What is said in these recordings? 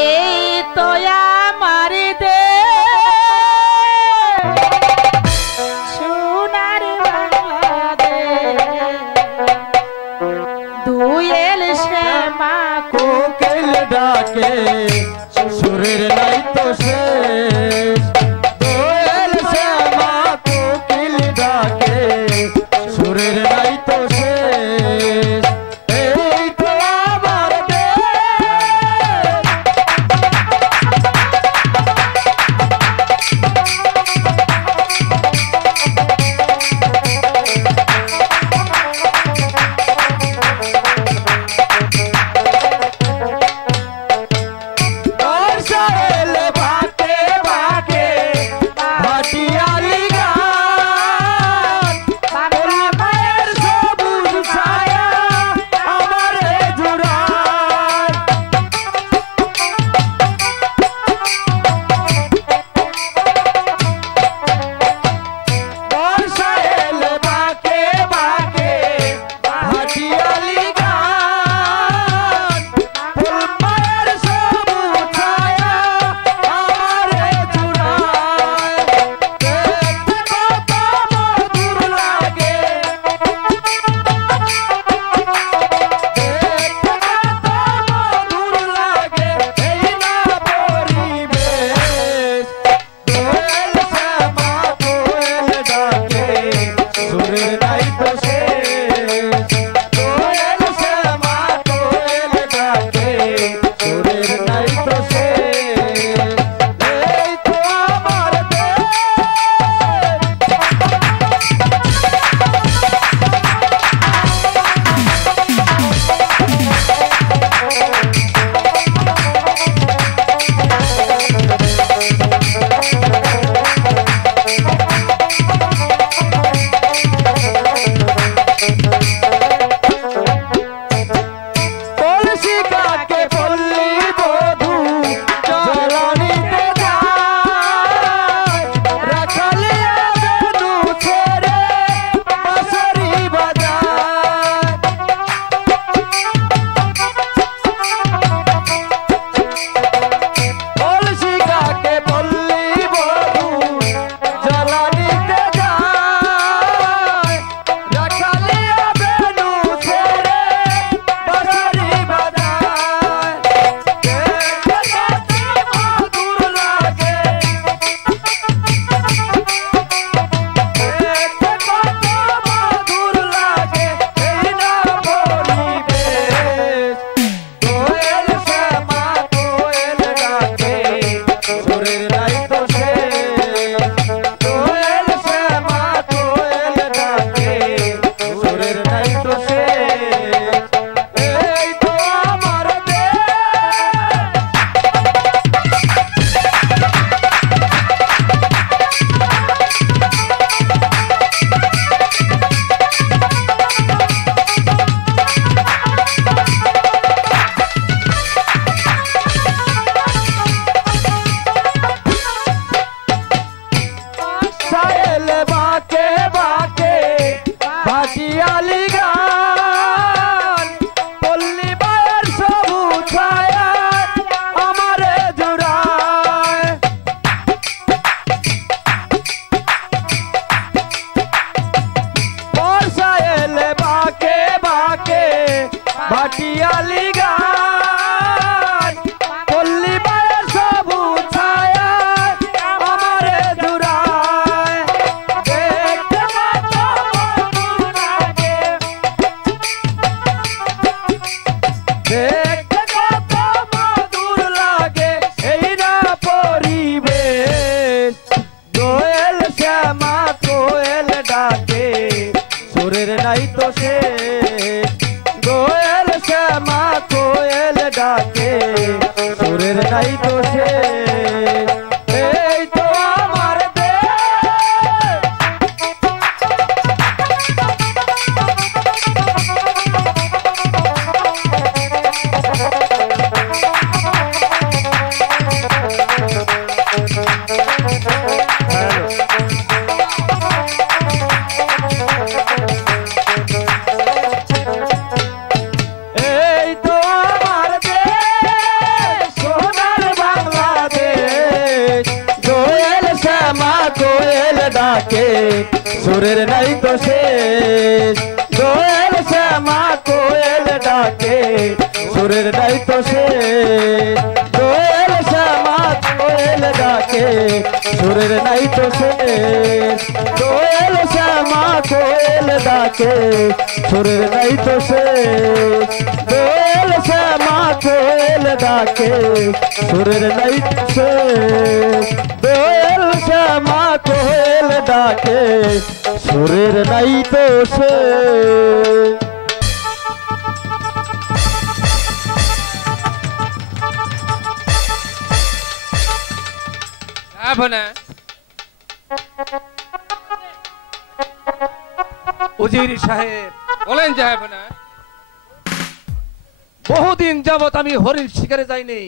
এই তো আমার সোনার বাংলাদেশ দুয়েল শ্যামা কোকিল ডাকে সুরের নাই তো শেষ দোয়েল শ্যামা কোকিল ডাকে সুরের নাই তো শেষ এই তো আমার এই তো আমার শেষ দোয়েল শ্যামা কোয়েল ডাকে সুরের নাই তো শেষ দোয়েল শ্যামা কোয়েল ডাকে সুরের নাই তো শেষ দোয়েল শ্যামা কোয়েল ডাকে সুরের নাই তো শেষ দোয়েল শ্যামা কোয়েল ডাকে সুরের নাই তো শেষ দোয়েল শ্যামা কোয়েল ডাকে সুরের নাই তো শেষ উজির সাহেব বলেন জাহাপনা। বহুদিন যাবত আমি হরিণ শিকারে যাইনি,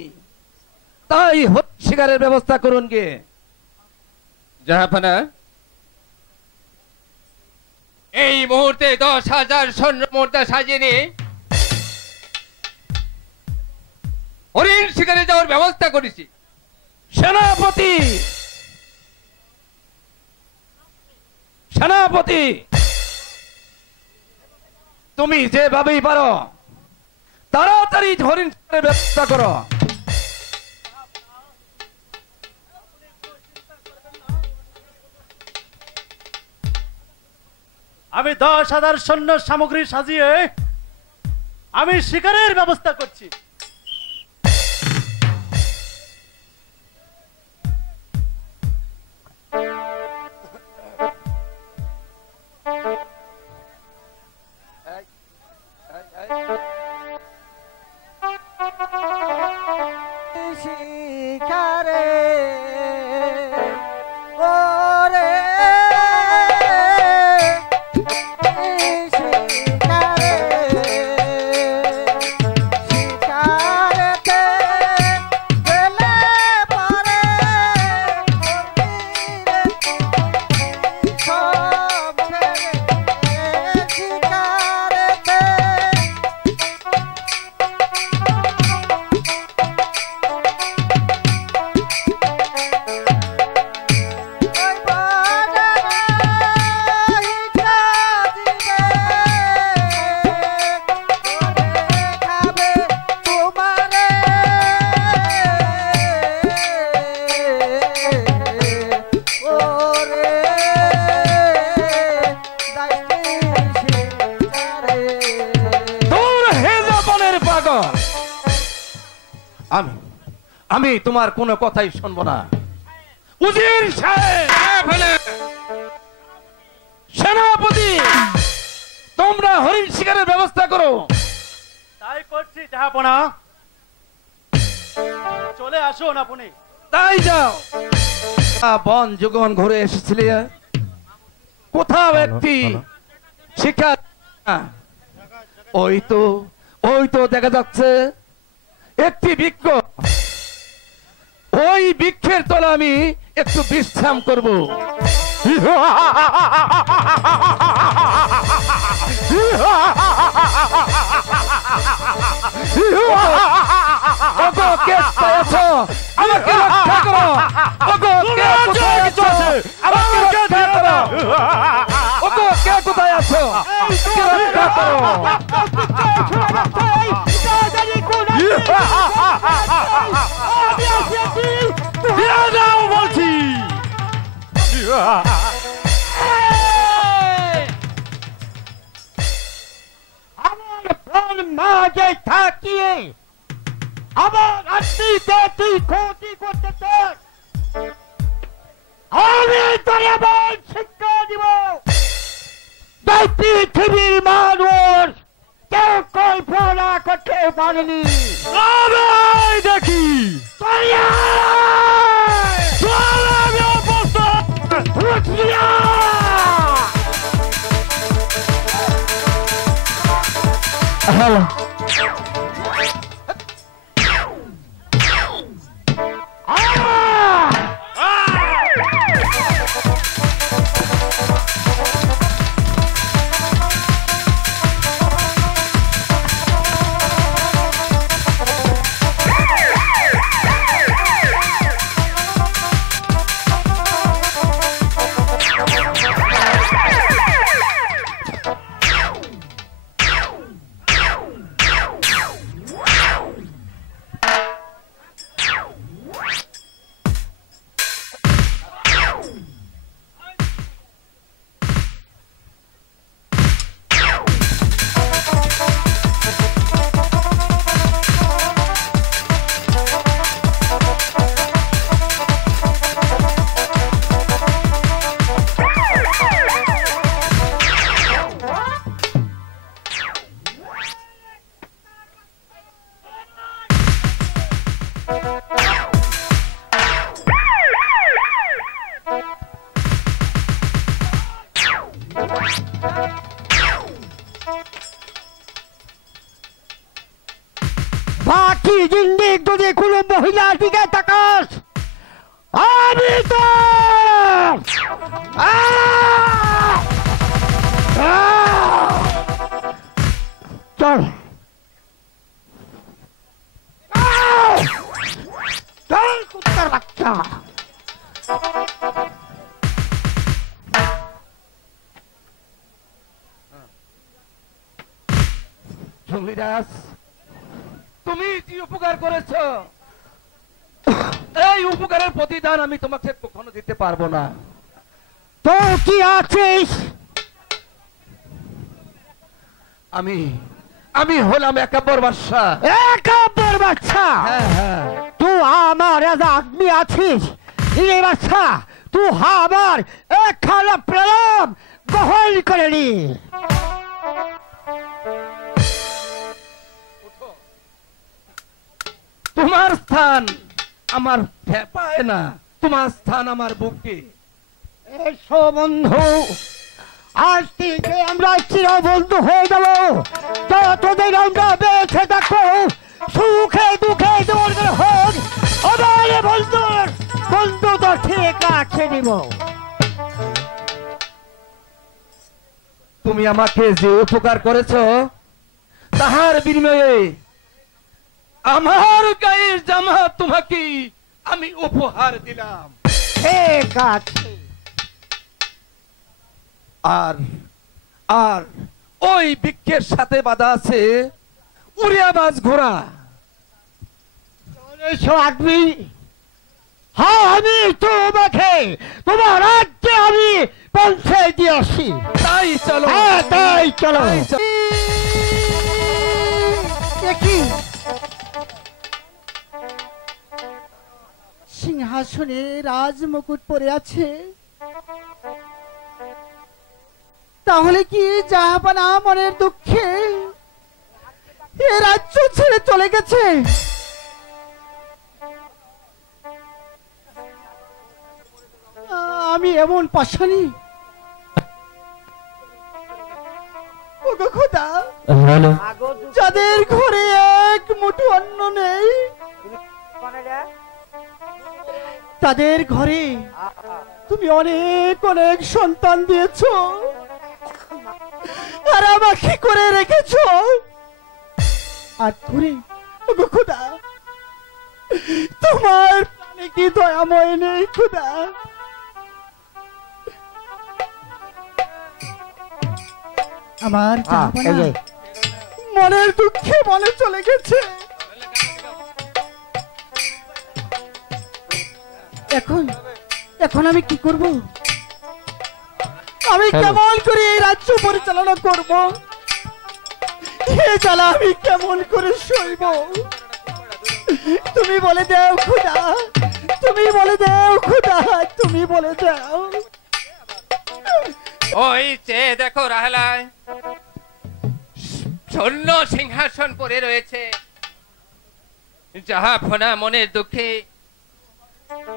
তাই হরিণ শিকারের ব্যবস্থা করুন গে। জাহাপনা, এই মুহূর্তে 10,000 সৈন্য মোর্চা সাজিয়ে নিয়ে হরিণ শিকারে যাওয়ার ব্যবস্থা করেছি। সেনাপতি, সেনাপতি, তুমি যেভাবেই পারো তাড়াতাড়ি হরিণ শিকারের ব্যবস্থা করো। আমি 10,000 সৈন্য সামগ্রী সাজিয়ে আমি শিকারের ব্যবস্থা করছি। শিকারে ওরে শিকারে শিকারেতে গেলে পরে সব ছেড়ে শিকারেতে আমি তোমার কোনো কথাই শুনবো না। উজির সাহেব, সেনাপতি, তোমরা হরিণ শিকারের ব্যবস্থা করো। তাই করছি জাহাপনা, চলে আসুন আপনি। তাই যাও। বন যুগন ঘুরে এসেছিলে, কোথাও একটি শিকার ওই তো দেখা যাচ্ছে একটি বৃক্ষ। ওই বৃক্ষের তলে আমি একটু বিশ্রাম করব। আমাকে রক্ষা করো, কে কোথায় আছো? রক্ষা করো। বলছি আমার প্রাণ মাঝে থাকিয়ে আমার আত্মীয়তে তুই ক্ষতি করতে চাস, আমি তোরে বল শিক্ষা দিব। পৃথিবীর মানুষ কেউ কল্পনা করতে পারেনি। দেখি হ্যালো, জিন্দিক যদি কোনো মহিলার দিকে তাকাস আমি তো চল চল কুত্তার বাচ্চা জমিরাজ, তুমি যে উপকার করেছো এই উপকারের প্রতিদান আমি তোমাকে কখনো দিতে পারবো না। তো কি আছিস? আমি হলাম একাব্বর বাদশা। একাব্বর বাচ্চা? হ্যাঁ হ্যাঁ, তুই আমার রাজা আদমি আছিস এই বাচ্চা, তুই আমার একখানা প্রেম গ্রহণ করে নি। তোমার স্থান আমার পায় না, তোমার স্থান আমার বুকে। এসো বন্ধু, আজ থেকে আমরা চির বন্ধু হয়ে যাব। যতদিন আমরা বেঁচে থাকবো সুখে দুঃখে তোমার হোক আমার বন্ধু তো ঠিক আছে নিব। তুমি আমাকে যে উপকার করেছো তাহার বিনিময়ে আমার গায়ের জামা তোমাকে আমি উপহার দিলাম। ঠিক আছে। আর আর ওই বৃক্ষের সাথে বাঁধা আছে উড়িয়াবাজ ঘোড়া। এসো আদমি, হ্যাঁ আমি তোমাকে তোমার রাজ্যে আমি পৌঁছে দিয়ে আসি। তাই চলো, হ্যাঁ তাই চলো। তাই চলো। দেখি সিংহাসনে রাজমুকুট পরে আছে, তাহলে কি জাহাপানা মনের দুঃখে এ রাজ্য ছেড়ে চলে গেছে? আমি এমন পাশানি, ওগো খোদা, যাদের ঘরে এক মুঠো অন্ন নেই তাদের ঘরে তুমি অনেক অনেক সন্তান দিয়েছো, আর আমাকে করে রেখেছো। আর করে ওগো খোদা, তোমার প্রাণে কি দয়াময় নেই খোদা? আমার জাহাপনা মনের দুঃখে মনে চলে গেছে। এখন আমি কি করব? আমি কেমন করে এই রাজ্য পরিচালনা করব? এ জ্বালা আমি কেমন করে সইব? তুমি বলে দাও খোদা, তুমি বলে দাও খোদা, তুমি বলে দাও। ওই চেয়ে দেখো রাহলায়, স্বর্ণ সিংহাসন পড়ে রয়েছে। জাহাপনা মনের দুঃখে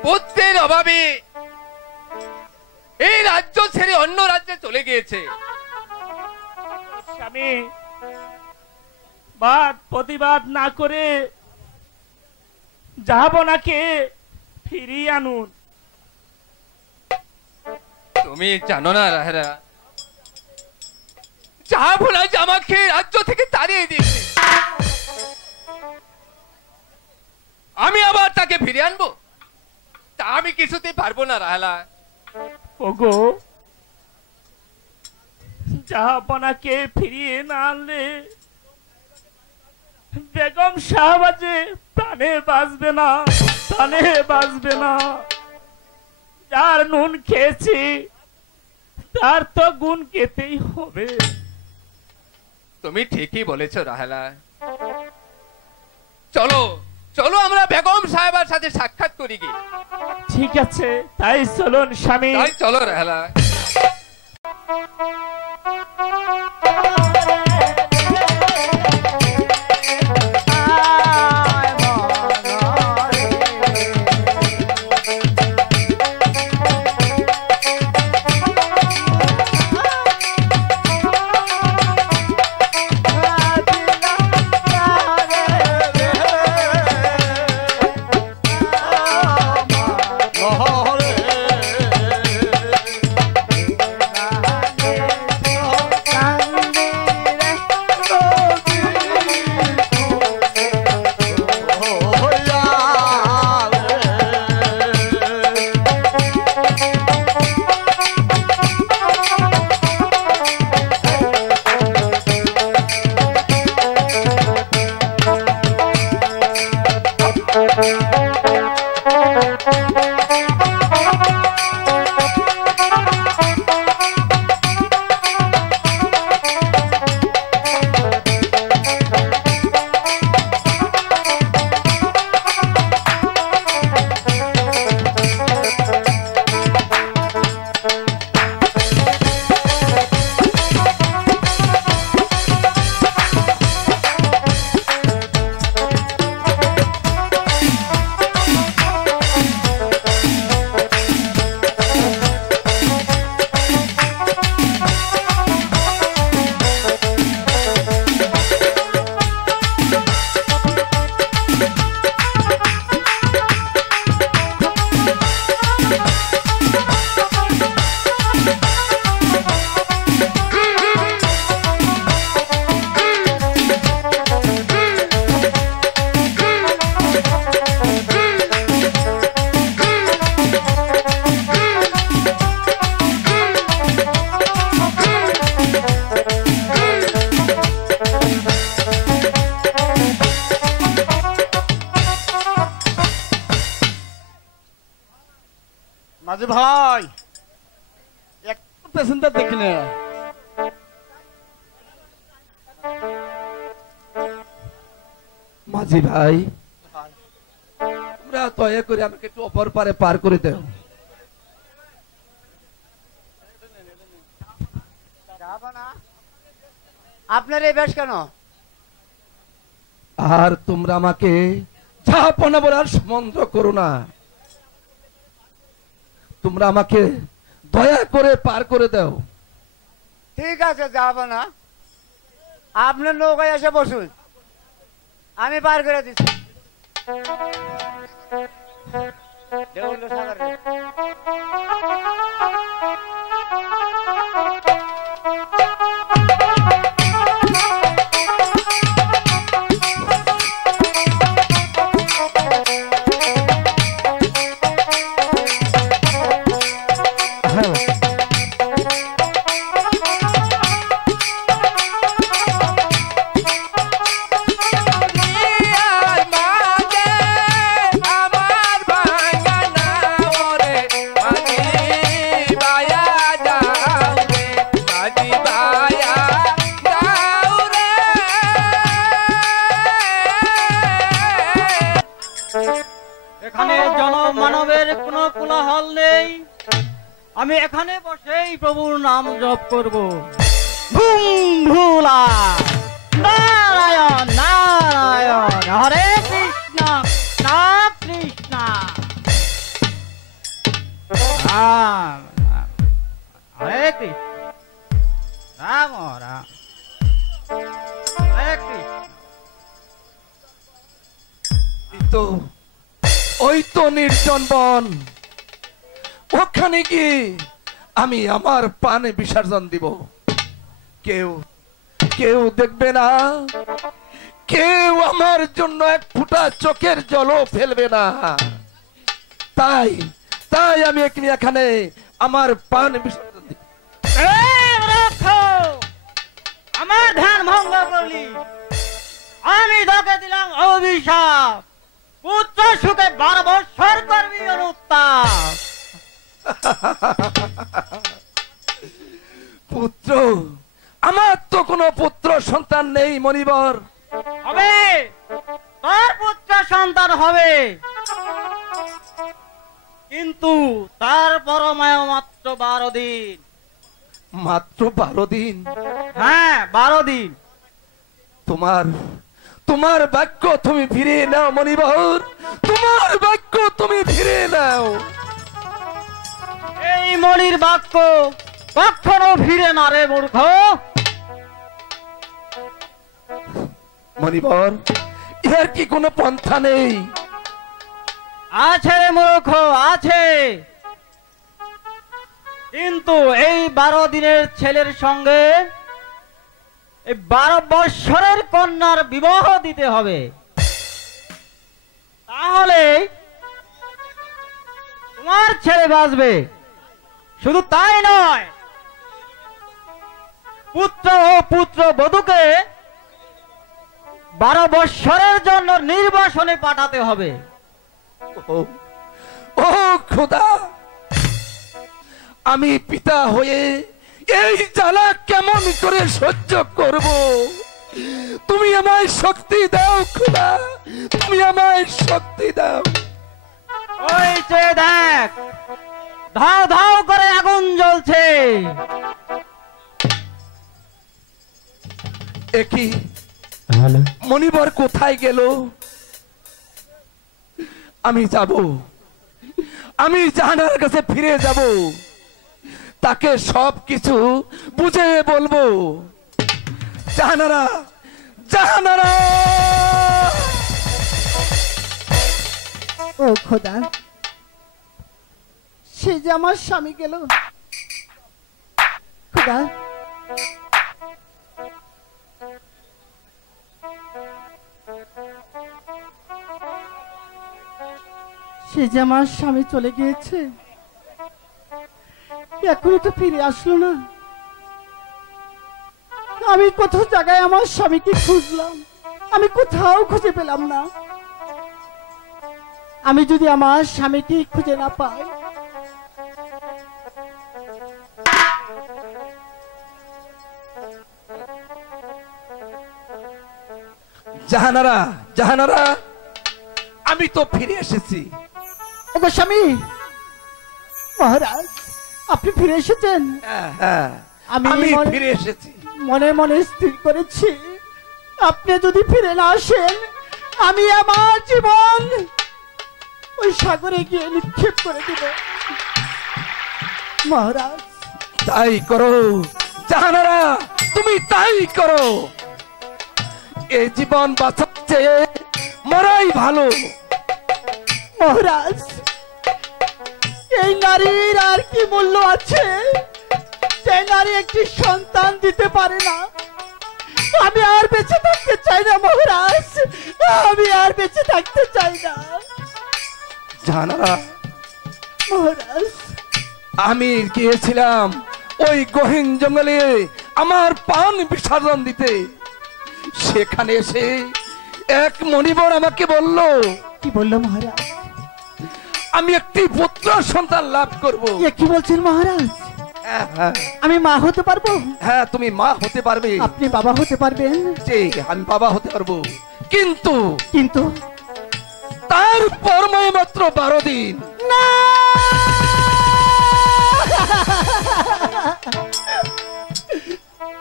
পুত্রের অভাবে এই রাজ্য ছেড়ে অন্য রাজ্যে চলে গিয়েছে। স্বামী বাদ প্রতিবাদ না করে জাহাপনাকে ফিরিয়ে আনুন। তুমি জানো না রাহেরা, জাহাপনা আমাকে রাজ্য থেকে তাড়িয়ে দিয়েছে। আমি আবার তাকে ফিরে আনবো তা আমি কিছুতেই পারবো না রাহেলা। ওগো, জাহাপনাকে ফিরিয়ে না আনলে বেগম শাহবাজে প্রাণে বাঁচবে না, প্রাণে বাঁচবে না। যার নুন খেয়েছি তার তো গুণ খেতেই হবে। তুমি ঠিকই বলেছো রাহেলা। চলো চলো আমরা বেগম সাহেবের সাথে সাক্ষাৎ করি কি। ঠিক আছে, তাই চলুন স্বামী। তাই চলো রাহেলা। মাঝি ভাই একটু পেছনটা দেখি না। মাঝি ভাই, তোমরা দয়া করে আমাকে একটু অপর পারে পার করে দাও। আপনার এই বেশ কেন? আর তোমরা আমাকে যাপনা বলার সম্বন্ধ করো না, তোমরা আমাকে দয়া করে পার করে দাও। ঠিক আছে, যাব না। আপনার নৌকায় এসে বসুন, আমি পার করে দিচ্ছি। দেউল সাগরে। এখানে জনমানবের কোনো কোলাহল নেই, আমি এখানে বসেই প্রভুর নাম জপ করব। ভুম ভুলা নারায়ণ নারায়ণ, হরে কৃষ্ণ কৃষ্ণ রাম রাম, হরে কৃষ্ণ রাম রাম, হরে কৃষ্ণ। তো ওই তো নির্জন বন, ওখানে গিয়ে আমি আমার পানে বিসর্জন দিব। কেউ কেউ দেখবে না, কেউ আমার জন্য এক ফোঁটা চোখের জলও ফেলবে না। তাই তাই আমি এখানে আমার পান বিসর্জন দিব। আমার ধ্যান ভঙ্গ করলি, আমি তোকে দিলাম অভিশাপ, পুত্র সুখে 12 বৎসর করবি অনুতাপ। পুত্র? আমার তো কোনো পুত্র সন্তান নেই মনিবর। হবে, তোর পুত্র সন্তান হবে, কিন্তু তার পরমায় মাত্র 12 দিন। মাত্র 12 দিন? হ্যাঁ, 12 দিন। তোমার বাক্য তুমি ফিরে নাও মনিবর, তোমার বাক্য তুমি ফিরে নাও। এই মনির বাক্য কখনো ফিরে না রে মূর্খ। মনিবর, এর কি কোনো পন্থা নেই? আছে রে মূর্খ, আছে, কিন্তু এই 12 দিনের ছেলের সঙ্গে এই 12 বৎসরের কন্যার বিবাহ দিতে হবে, তাহলে তোমার ছেলে বাঁচবে। শুধু তাই নয়, পুত্র ও পুত্র বধূকে 12 বৎসরের জন্য নির্বাসনে পাঠাতে হবে। ও খোদা, আমি পিতা হয়ে এই জ্বালা কেমন করে সহ্য করব? তুমি আমায় শক্তি দাও খোদা, তুমি আমায় শক্তি দাও। ওই যে দেখ, ধাও ধাও করে আগুন জ্বলছে। একই মনিবর কোথায় গেল? আমি যাব, আমি জাহানার কাছে ফিরে যাব, তাকে সবকিছু বুঝে বলবো। জাহানারা, জাহানারা! ও খোদা, সে যে আমার স্বামী গেল। খোদা, সে যে আমার স্বামী চলে গিয়েছে, এখনো তো ফিরে আসলো না। আমি কত জায়গায় আমার স্বামীকে খুঁজলাম, আমি কোথাও খুঁজে পেলাম না। আমি যদি আমার স্বামীকে খুঁজে না পাই, জাহানারা, জাহানারা, আমি তো ফিরে এসেছি। ওগো স্বামী, মহারাজ আপনি ফিরে এসেছেন? হ্যাঁ, আমি আমি মনে- ফিরে এসেছি। মনে মনে স্থির করেছি, আপনি যদি ফিরে না আসেন আমি আমার জীবন ওই সাগরে গিয়ে নিক্ষেপ করে দেব। মহারাজ তাই করো জাহানারা, তুমি তাই করো। এই জীবন বাঁচাচ্ছে মরাই ভালো। মহারাজ, এই নারীর আর কি মূল্য আছে যে নারী একটি সন্তান দিতে পারে না? আমি আর বেঁচে থাকতে চাই না মহারাজ, আমি আর বেঁচে থাকতে চাই না জাহানারা, মহারাজ। আমি গিয়েছিলাম ওই গহীন জঙ্গলে আমার পান বিসর্জন দিতে। সেখানে এসে এক মণিবর আমাকে বলল, কি বললো মহারাজ? আমি একটি পুত্র সন্তান লাভ করব। এ কি বলছেন মহারাজ? হ্যাঁ, আমি মা হতে পারবো? হ্যাঁ, তুমি মা হতে পারবে। আপনি বাবা হতে পারবেন? ঠিক, আমি বাবা হতে পারবো, কিন্তু কিন্তু তারপর মাত্র 12 দিন। না,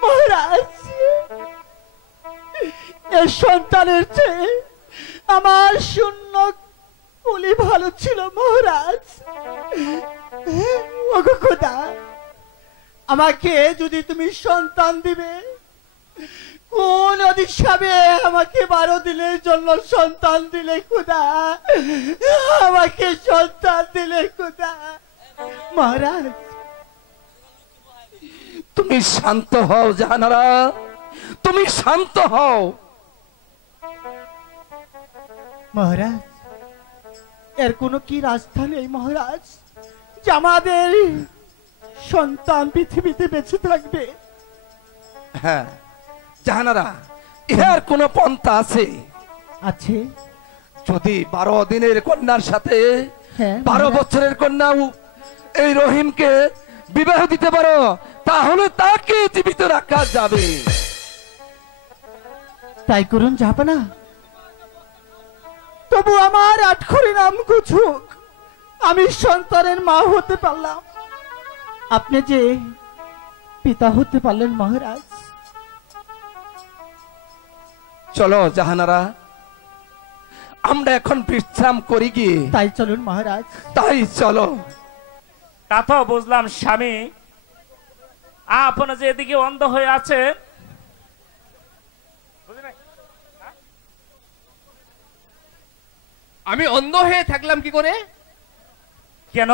মহারাজ, এই সন্তানের চেয়ে আমার শূন্য কুলি ভালো ছিল মহারাজ। ওগো খোদা, আমাকে যদি তুমি সন্তান দিবে, কোন অধিশাপে আমাকে 12 দিনের জন্য সন্তান দিলে খোদা? আমাকে সন্তান দিলে খোদা। মহারাজ তুমি শান্ত হও জাহানারা, তুমি শান্ত হও। মহারাজ, এর কোনো কি রাস্তা নেই মহারাজ যে আমাদের সন্তান পৃথিবীতে বেঁচে থাকবে? হ্যাঁ জাহানারা, ইহার কোন পন্থা আছে? আছে। যদি 12 দিনের কন্যার সাথে হ্যাঁ, 12 বছরের কন্যা এই রহিমকে বিবাহ দিতে পারো, তাহলে তাকে জীবিত রাখা যাবে। তাই করুন জাহাপনা। তবু আমার আটখড়ি নাম গুছুক, আমি সন্তানের মা হতে পারলাম, আপনি যে পিতা হতে পারলেন মহারাজ। চলো জাহানারা, আমরা এখন বিশ্রাম করি গিয়ে। তাই চলুন মহারাজ। তাই চলো। তা তো বুঝলাম স্বামী, আপনি যে এদিকে অন্ধ হয়ে আছে, আমি অন্ধ হয়ে থাকলাম কি করে? কেন?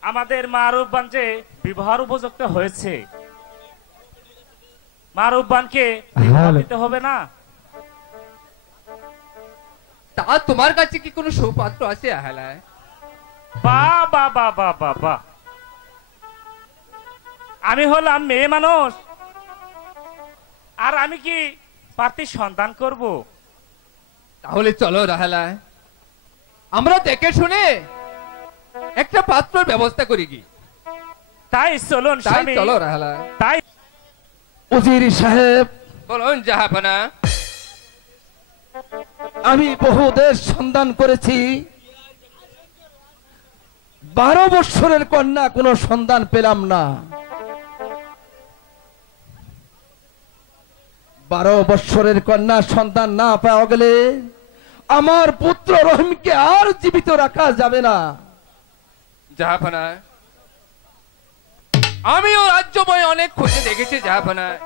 আমাদের মারুফবান যে বিবাহের উপযুক্ত হয়েছে, মারুফবানকে বিবাহ দিতে হবে না? তা তোমার কাছে কি কোনো সৌপাত্র আছে আহলায়? বা বা বা বা বা বা, আমি হলাম মেয়ে মানুষ, আর আমি কি পার্টি সন্ধান করব? তাহলে চলো রাহেলায়, আমরা দেখে শুনে একটা পাত্রের ব্যবস্থা করি কি। তাই চলুন তাই স্বামী, চলো রাহেলায়। তাই। উজির সাহেব, বলুন জাহাপনা। আমি বহু দেশ সন্ধান করেছি, 12 বছরের কন্যা কোনো সন্ধান পেলাম না। 12 বছরের কন্যা সন্তান না পাওয়া গেলে আমার পুত্র রহিমকে আর জীবিত রাখা যাবে না। জাহাপনা, আমিও রাজ্যময় অনেক খুঁজে দেখেছি জাহাপনা,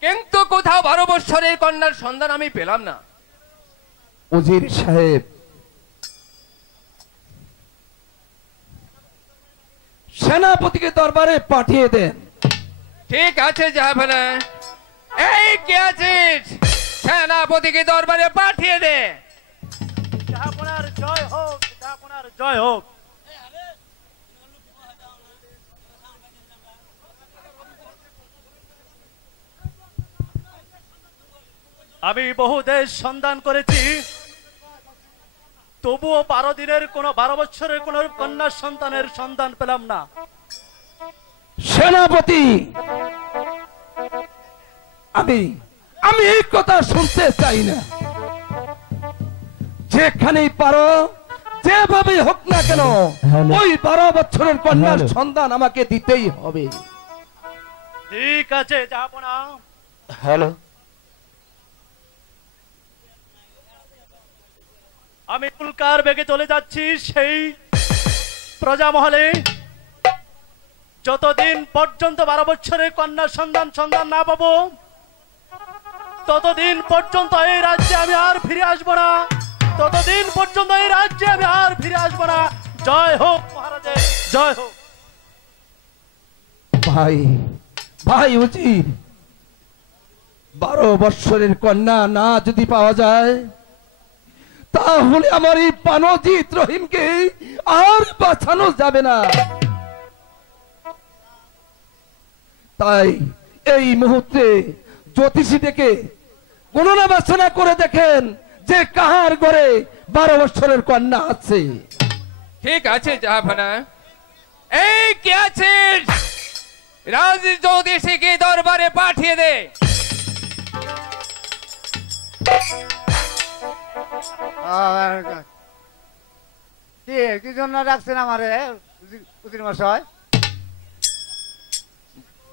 কিন্তু কোথাও 12 বছরের কন্যার সন্ধান আমি পেলাম না। উজির সাহেব, সেনাপতিকে দরবারে পাঠিয়ে দেন। ঠিক আছে জাহাপনা, এই কে আছিস? সেনাপতিকে দরবারে পাঠিয়ে দে। জাহাপনার জয় হোক, জাহাপনার জয় হোক। আমি বহু দেশ সন্ধান করেছি, তবুও 12 বছরের কোন কন্যা সন্তানের সন্ধান পেলাম না। সেনাপতি, আমি আমি এই কথা শুনতে চাই না। যেখানেই পারো যেভাবে হোক না কেন ওই 12 বছরের কন্যার সন্তান আমাকে দিতেই হবে। ঠিক আছে যাবো না। হ্যালো, আমি উল্কার বেগে চলে যাচ্ছি সেই প্রজামহলে। যতদিন পর্যন্ত 12 বছরের কন্যার সন্ধান না পাবো ততদিন পর্যন্ত এই রাজ্যে আমি আর ফিরে আসবো না। ততদিন পর্যন্ত এই রাজ্যে আমি আর ফিরে আসবো না। জয় হোক মহারাজের, জয় হোক। ভাই ভাই উজির, 12 বছরের কন্যা না যদি পাওয়া যায় তাহলে আমার এই পানজিৎ রহিমকে আর বাঁচানো যাবে না। তাই এই মুহূর্তে জ্যোতিষী ডেকে গণনা বাছনা করে দেখেন যে কাহার ঘরে 12 বছরের কন্যা আছে। ঠিক আছে জাহাপনা, এই কে আছিস রাজ জ্যোতিষীকে দরবারে পাঠিয়ে দে। কি জন্য রাখছেন আমারে উজির মশাই?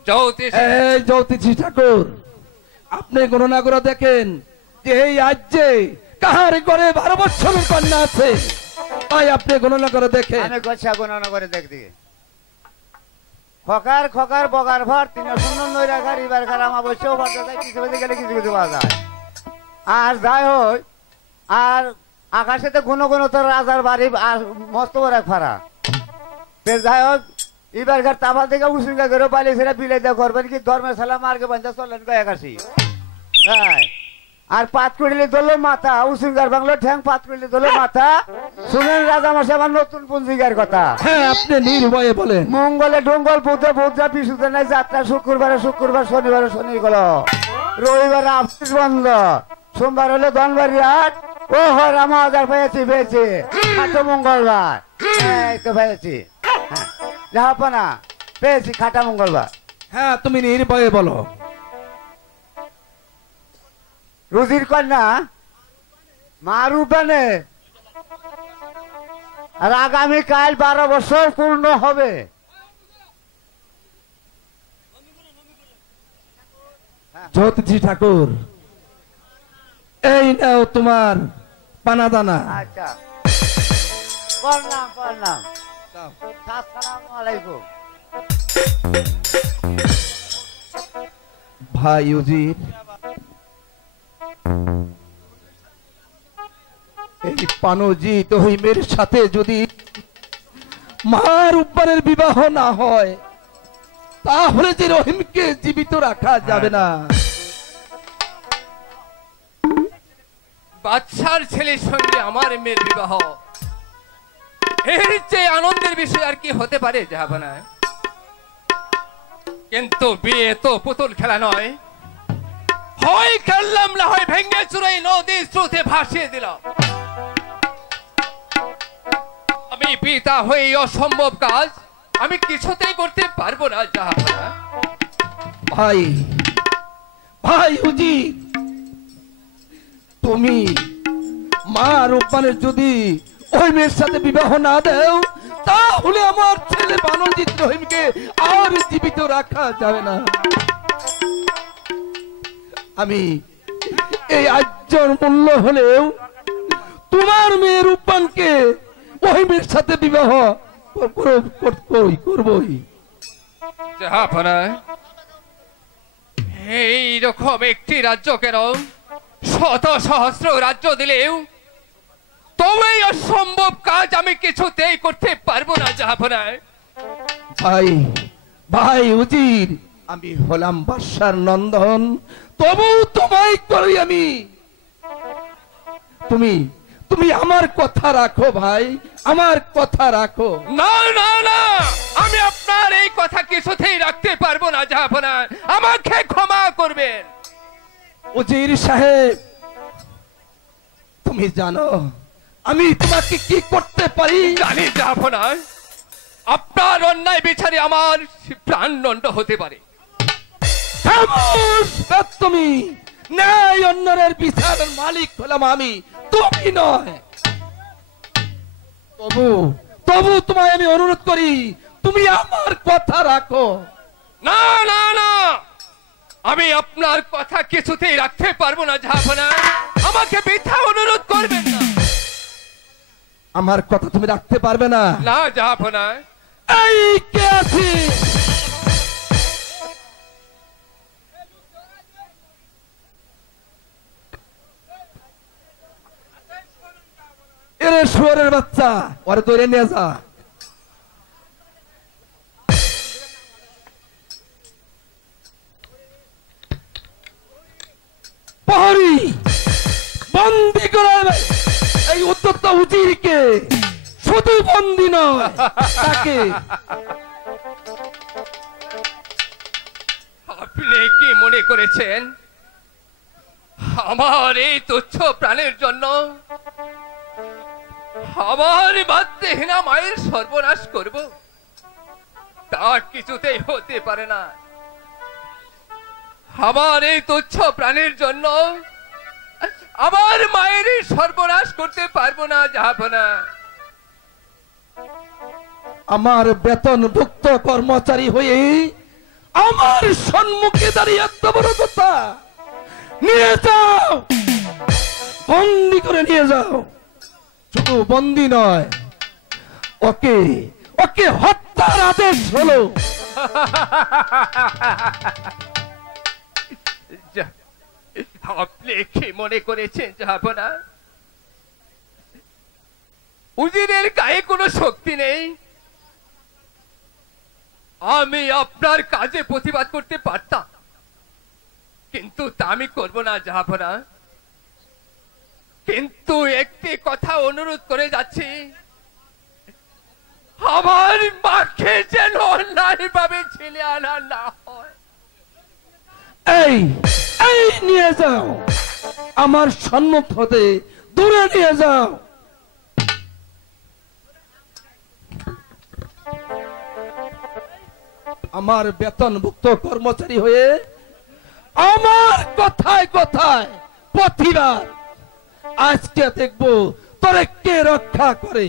জ্যোতিষী এই জ্যোতিষী ঠাকুর, আপনি গণনা করে দেখেন যে এই রাজ্যে কাহার ঘরে 12 বছরের কন্যা আছে। তাই আপনি গণনা করে দেখেন। আমি গোছা গণনা করে দেখি। খকার বগার ভর 3 নৈরা গাড়ি বার খারাপ অবশ্যই বাড়তে যায়, কিছু গেলে কিছু পাওয়া যায়। আর যাই হোক, আর আকাশেতে গুণ তোর রাজার বাড়ি আর মস্ত বড় এক ফাড়া। যাই হোক, এবার ঘর তাফা থেকে উসুঙ্গা করে পালি সেটা বিলে দেওয়া করবেন কি ধর্মের সালা মার্গে বান্ধা চললেন একাশি। হ্যাঁ, আর পাত করিলে দোলো মাথা, উসুঙ্গার বাংলো ঠ্যাং পাত করিলে দোলো মাথা। শুনেন রাজা মশাই আমার নতুন পঞ্জিকার কথা। হ্যাঁ, আপনি নির্ভয়ে বলেন। মঙ্গলে ডঙ্গল বুধে বিশুদ্ধ নাই, যাত্রা শুক্রবারে শুক্রবার, শনিবারে শনি গেল, রবিবারে অফিস বন্ধ, সোমবার হলে ধনবাড়ি হাট। ও রাম হাজার পেয়েছি খাটো মঙ্গলবার। এই তো পেয়েছি, জাহাপনা পেয়েছি খাটা মঙ্গলবার। হ্যাঁ, তুমি নির্ভয়ে বলো। রুজির কন্যা মারুবানে, আর আগামীকাল 12 বছর পূর্ণ হবে। জ্যোতিষী ঠাকুর, এই নাও তোমার পানাদানা। আচ্ছা, প্রণাম। আসসালামু আলাইকুম। ভাই উজির, এই পানজিৎ রহিমের সাথে যদি মার উব্বানের বিবাহ না হয় তাহলে যে রহিমকে জীবিত রাখা যাবে না। বাদশার ছেলের সঙ্গে আমার মেয়ের বিবাহ, এর চেয়ে আনন্দের বিষয় আর কি হতে পারে জাহাপনা? কিন্তু বিয়ে তো পুতুল খেলা নয়। হয় খেললাম, না হয় ভেঙ্গে চুরাই নদীর স্রোতে ভাসিয়ে দিলাম। আমি পিতা হয়ে অসম্ভব কাজ আমি কিছুতেই করতে পারবো না জাহাপনা। ভাই উজির, তুমি মা রূপবানের যদি ওই মেয়ের সাথে বিবাহ না দেও তাহলে আমার ছেলে পানজিৎ রহিমকে আর জীবিত রাখা যাবে না। আমি এই আজ্ঞার মূল্য হলেও তোমার মেয়ে রূপবানকে ওই মেয়ের সাথে বিবাহ করবই। জাহাপনা, এই রকম একটি রাজ্য কেন, শত সহস্র রাজ্য দিলেও তবে অসম্ভব কাজ আমি কিছুতেই করতে পারবো না জাহাপনা। ভাই উজির, আমি হলাম বাদশার নন্দন, তবু তোমায় করি আমি। তুমি আমার কথা রাখো ভাই, আমার কথা রাখো। না না না, আমি আপনার এই কথা কিছুতেই রাখতে পারবো না জাহাপনা, আমাকে ক্ষমা করবেন। উজির সাহেব, তুমি জানো আমি তোমাকে কি করতে পারি? জানি জাহাপনা, আপনার অন্যায় বিচারে আমার প্রাণদণ্ড হতে পারে, খামোশ তুমি। ন্যায় অন্যায়ের বিচারের মালিক হলাম আমি, তুমি নয়। তবু তবু তোমায় আমি অনুরোধ করি, তুমি আমার কথা রাখো। না না না, আমি আপনার কথা কিছুতেই রাখতে পারবো না জাহাপনা। আমাকে বৃথা অনুরোধ করবেন না। আমার কথা তুমি রাখতে পারবে না? না জাহাপনা। এই কে আছি? এরে শুয়োরের বাচ্চা, ওরে ধরে নিয়ে যা। প্রহরী বন্দি করে এই উদ্যোক্তা উজিরকে, শুধু বন্দি নয় তাকে। আপনি কি মনে করেছেন আমার এই তুচ্ছ প্রাণের জন্য আমার বাধ্যহীনা মায়ের সর্বনাশ করব? তা কিছুতেই হতে পারে না। আমার এই তুচ্ছ প্রাণের জন্য আমার মায়ের সর্বনাশ করতে পারবো না জাহাপনা। আমার বেতনভুক্ত কর্মচারী হয়ে আমার সম্মুখে দাঁড়িয়ে এত বড় কথা! নিয়ে যাও, বন্দি করে নিয়ে যাও। শুধু বন্দি নয়, ওকে ওকে হত্যার আদেশ হলো। আপনি কি মনে করেছেন জাহাপনা উজিরের গায়ে কোনো শক্তি নেই? আমি আপনার কাজে প্রতিবাদ করতে পারতাম, কিন্তু তা আমি করবো না জাহাপনা। কিন্তু একটি কথা অনুরোধ করে যাচ্ছি, আমার মাকে যেন অন্যায় ভাবে ছেলে আনা না হয়। এই এই নিয়ে যাও, আমার সম্মুখ হতে দূরে নিয়ে যাও। আমার বেতনভুক্ত কর্মচারী হয়ে আমার কথায় কথায় প্রতিবাদ। আজকে দেখবো তোরে কে রক্ষা করে।